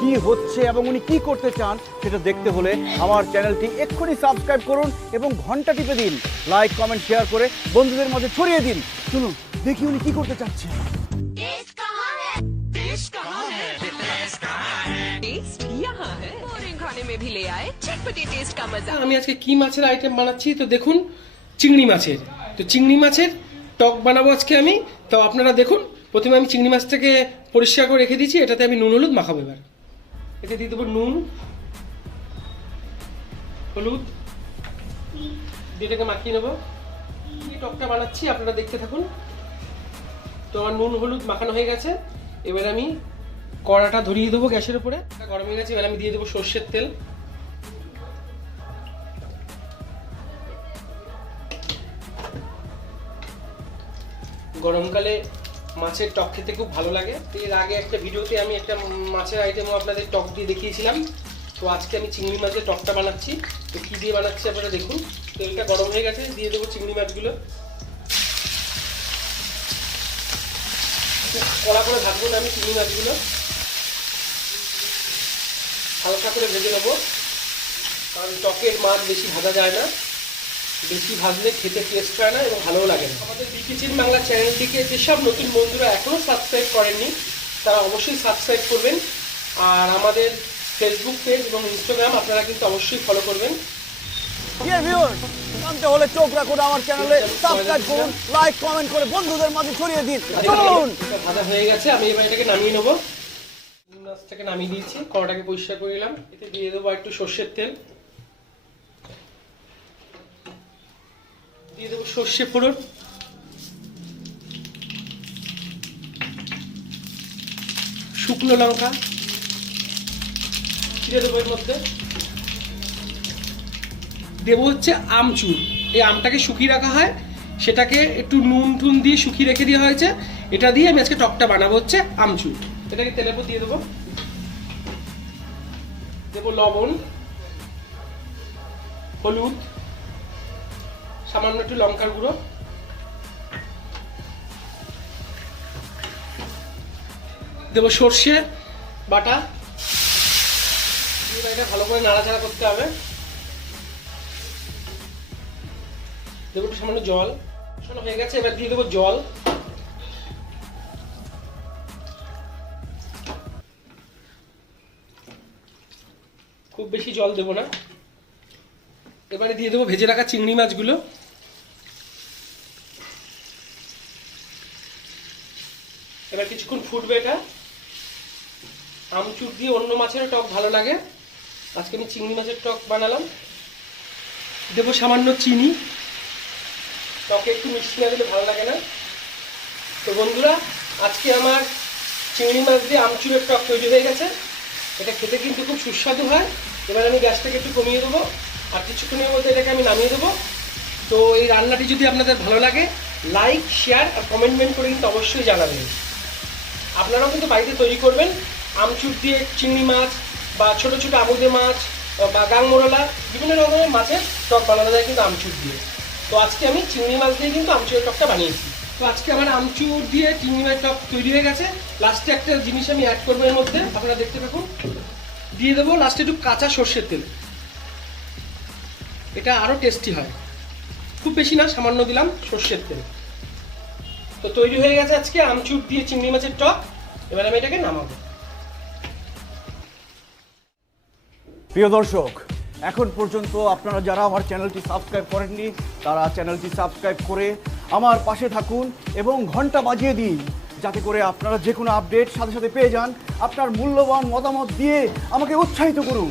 কি হচ্ছে এবং উনি কি করতে চান সেটা দেখতে হলে আমার চ্যানেলটি এক্ষুনি সাবস্ক্রাইব করুন এবং ঘন্টা টিপে দিন, লাইক কমেন্ট শেয়ার করে বন্ধুদের মাঝে ছড়িয়ে দিন। চলুন দেখি উনি কি করতে চাচ্ছেন। আমি আজকে কি মাছের আইটেম বানাচ্ছি তো দেখুন, চিংড়ি মাছের। তো চিংড়ি মাছের টক বানাবো আজকে আমি। তো আপনারা দেখুন, প্রথমে আমি চিংড়ি মাছটাকে পরিষ্কার করে রেখে দিয়েছি। এটাতে আমি নুন হলুদ মাখাবো। এবার এতে দিয়ে দেবো নুন হলুদ, এটাকে মাখিয়ে নেবো। এই টকটা বানাচ্ছি, আপনারা দেখতে থাকুন। তো আমার নুন হলুদ মাখানো হয়ে গেছে। এবার আমি কড়াটা ধরিয়ে দেবো গ্যাসের উপরে, গরম হয়ে গেছে। এবার আমি দিয়ে দেবো সর্ষের তেল। গরমকালে মাছের টক খেতে খুব ভালো লাগে। এর আগে একটা ভিডিওতে আমি একটা মাছের আইটেমও আপনাদের টক দিয়ে দেখিয়েছিলাম। তো আজকে আমি চিংড়ি মাছের টকটা বানাচ্ছি। তো কী দিয়ে বানাচ্ছি আপনারা দেখুন। তেলটা গরম হয়ে গেছে, দিয়ে দেবো চিংড়ি মাছগুলো। কড়া করে ভাজবো না আমি চিংড়ি মাছগুলো, হালকা করে ভেজে নেবো। কারণ টকের মাছ বেশি ভাজা যায় না, বেশি ভাজলে খেতে টেস্ট হয় না এবং ভালোও লাগে না। আমাদের বিকিচিন বাংলা চ্যানেলটিকে যেসব নতুন বন্ধুরা এখনও সাবস্ক্রাইব করেননি তারা অবশ্যই সাবস্ক্রাইব করবেন। আর আমাদের ফেসবুক পেজ এবং ইনস্টাগ্রাম আপনারা কিন্তু অবশ্যই ফলো করবেন। জানতে হলে চোখ রাখুন আমার চ্যানেলে, সাবস্ক্রাইব করুন, লাইক কমেন্ট করে বন্ধুদের মাঝে ছড়িয়ে দিন। চলুন। ভাজা হয়ে গেছে, আমি এবার এটাকে নামিয়ে নেবো। মাছটাকে নামিয়ে দিয়েছি, কড়াটাকে পরিষ্কার করে নিলাম। এতে দিয়ে দেবো একটু সর্ষের তেল, দিয়ে দেবো সর্ষে ফোড়ন, শুকনো লঙ্কা ছিঁড়ে দেবো। এর মধ্যে দেবো হচ্ছে আমচুর। এই আমটাকে শুকিয়ে রাখা হয়, সেটাকে একটু নুন টুন দিয়ে শুকিয়ে রেখে দেওয়া হয়েছে। এটা দিয়ে আমি আজকে টকটা বানাবো হচ্ছে আমচুর। এটাকে তেলের উপর দিয়ে দেবো। দেবো লবণ, হলুদ, সামান্য একটু লঙ্কার গুঁড়ো, দেবো সর্ষে বাটা। এটা ভালো করে নাড়াচাড়া করতে হবে। দেবো একটু সামান্য জল। শোনা হয়ে গেছে, এবার দিয়ে দেবো জল। খুব বেশি জল দেবো না। এবারে দিয়ে দেবো ভেজে রাখা চিংড়ি মাছগুলো। এবার কিছুক্ষণ ফুটবে এটা। আমচুর দিয়ে অন্য মাছেরও টক ভালো লাগে, আজকে আমি চিংড়ি মাছের টক বানালাম। দেবো সামান্য চিনি, টকে একটু মিষ্টি না দিলে ভালো লাগে না। তো বন্ধুরা, আজকে আমার চিংড়ি মাছ দিয়ে আমচুরের টক তৈরি হয়ে গেছে। এটা খেতে কিন্তু খুব সুস্বাদু হয়। এবার আমি গ্যাসটাকে একটু কমিয়ে দেবো, আর কিছুক্ষণের মধ্যে এটাকে আমি নামিয়ে দেবো। তো এই রান্নাটি যদি আপনাদের ভালো লাগে, লাইক শেয়ার আর কমেন্টমেন্ট করে কিন্তু অবশ্যই জানাবেন। আপনারাও কিন্তু বাড়িতে তৈরি করবেন। আমচুর দিয়ে চিংড়ি মাছ বা ছোটো ছোটো আমুদে মাছ বা গাংমোরলা, বিভিন্ন রকমের মাছের টক বানানো যায় কিন্তু আমচুর দিয়ে। তো আজকে আমি চিংড়ি মাছ দিয়ে কিন্তু আমচুরের টকটা বানিয়েছি। তো আজকে আমার আমচুর দিয়ে চিংড়ি মাছের টক তৈরি হয়ে গেছে। লাস্টে একটা জিনিস আমি অ্যাড করবো এর মধ্যে, আপনারা দেখতে থাকুন। দিয়ে দেবো লাস্টে একটু কাঁচা সর্ষের তেল। এটা আরও টেস্টি হয়। খুব বেশি না, সামান্য দিলাম সর্ষের তেল। তো তৈরি হয়ে গেছে আজকে আমচুর দিয়ে চিংড়ি মাছের টক। এবার আমি এটাকে নামাবো। প্রিয় দর্শক, এখন পর্যন্ত আপনারা যারা আমার চ্যানেলটি সাবস্ক্রাইব করেননি তারা চ্যানেলটি সাবস্ক্রাইব করে আমার পাশে থাকুন এবং ঘন্টা বাজিয়ে দিন, যাতে করে আপনারা যে কোনো আপডেট সাথে সাথে পেয়ে যান। আপনার মূল্যবান মতামত দিয়ে আমাকে উৎসাহিত করুন।